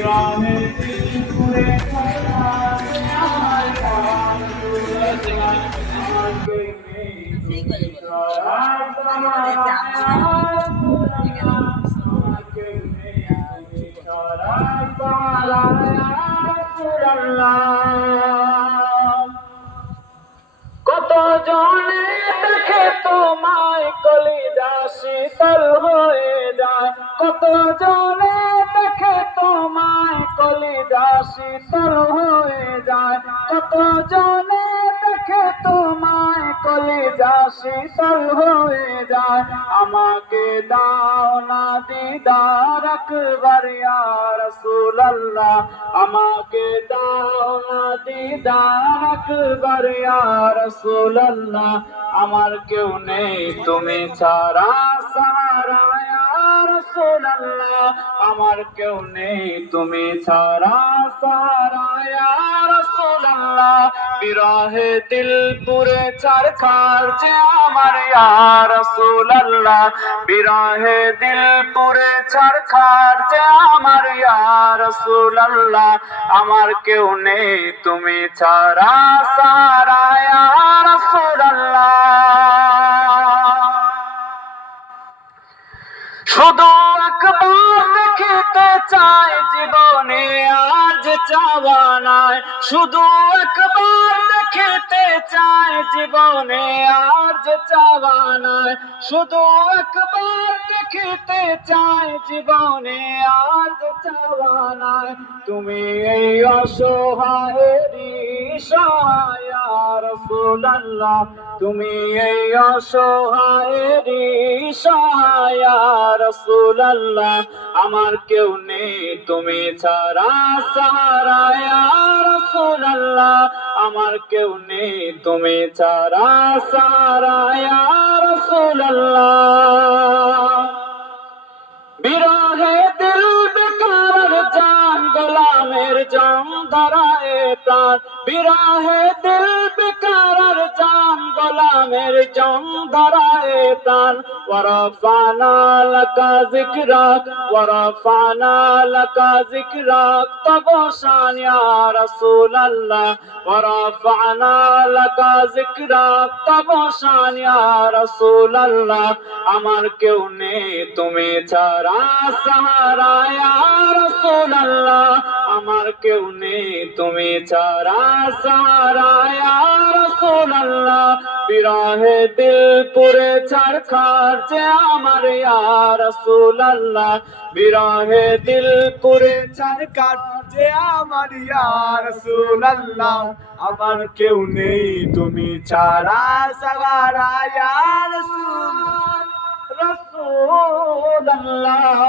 বিরহে দিল পুরে কত জনে দেখে তোমায় কলিজা শীতল হয়ে যায়, কত জনে দেখে তোমায় কলিজা শীতল হয়ে যায়, কত জনে দেখে তোমায় কলিজা শীতল হয়ে যায়। আমাকে দাও না দিদার একবার ইয়া রাসূলুল্লাহ, আমাকে দাও না দিদার একবার ইয়া রাসূলুল্লাহ। আমার কেউ নেই তুমি ছাড়া সাহারা ইয়া রাসূলুল্লাহ, আমার কেউ নেই তুমি ছাড়া সাহারা ইয়া রাসূলুল্লাহ। বিরহে দিল পুরে ছারখার যে আমার ইয়া রাসূলুল্লাহ, বিরহে দিল পুরে ছারখার যে আমার ইয়া রাসূলুল্লাহ। আমার কেউ নেই তুমি ছাড়া সাহারা ইয়া রাসূলুল্লাহ। শুধু একবার দেখিতে চাই জীবনে আজ চাওয়া নাই, শুধু একবার দেখিতে চাই জীবনে আজ চাওয়া নাই, শুধু একবার দেখিতে চাই জীবনে আজ চাওয়া নাই। তুমি এই অসহায়েরই সহায় ইয়া রাসূলুল্লাহ, তুমি এই অসহায়েরই সহায় ইয়া রাসূলুল্লাহ। আমার কেউ নেই তুমি ছাড়া সাহারা ইয়া রাসূলুল্লাহ, আমার কেউ নেই তুমি ছাড়া সাহারা ইয়া রাসূলুল্লাহ। বিরহে দিল বেকার জান গোলামের জং ধরায় প্রাণ, বিরহে দিল বেকার জান গোলামের জং ধরায় প্রাণ। ওয়ারাফানা লাকা যিকরাক, ওয়ারাফানা লাকা যিকরাক, তব শান ইয়া রাসূলুল্লাহ, ওয়ারাফানা লাকা যিকরাক, তব শান ইয়া রাসূলুল্লাহ। আমার কেউ নেই তুমি ছাড়া সাহারা ইয়া রাসূলুল্লাহ, আমার কেউ নেই তুমি ছাড়া সাহারা ইয়া রাসূলুল্লাহ। বিরহে দিল পুরে ছারখার যে আমার ইয়া রাসূলুল্লাহ, বিরহে দিল পুরে ছারখার যে আমার ইয়া রাসূলুল্লাহ। আমার কেউ নেই তুমি ছাড়া সাহারা ইয়া রাসূলুল্লাহ।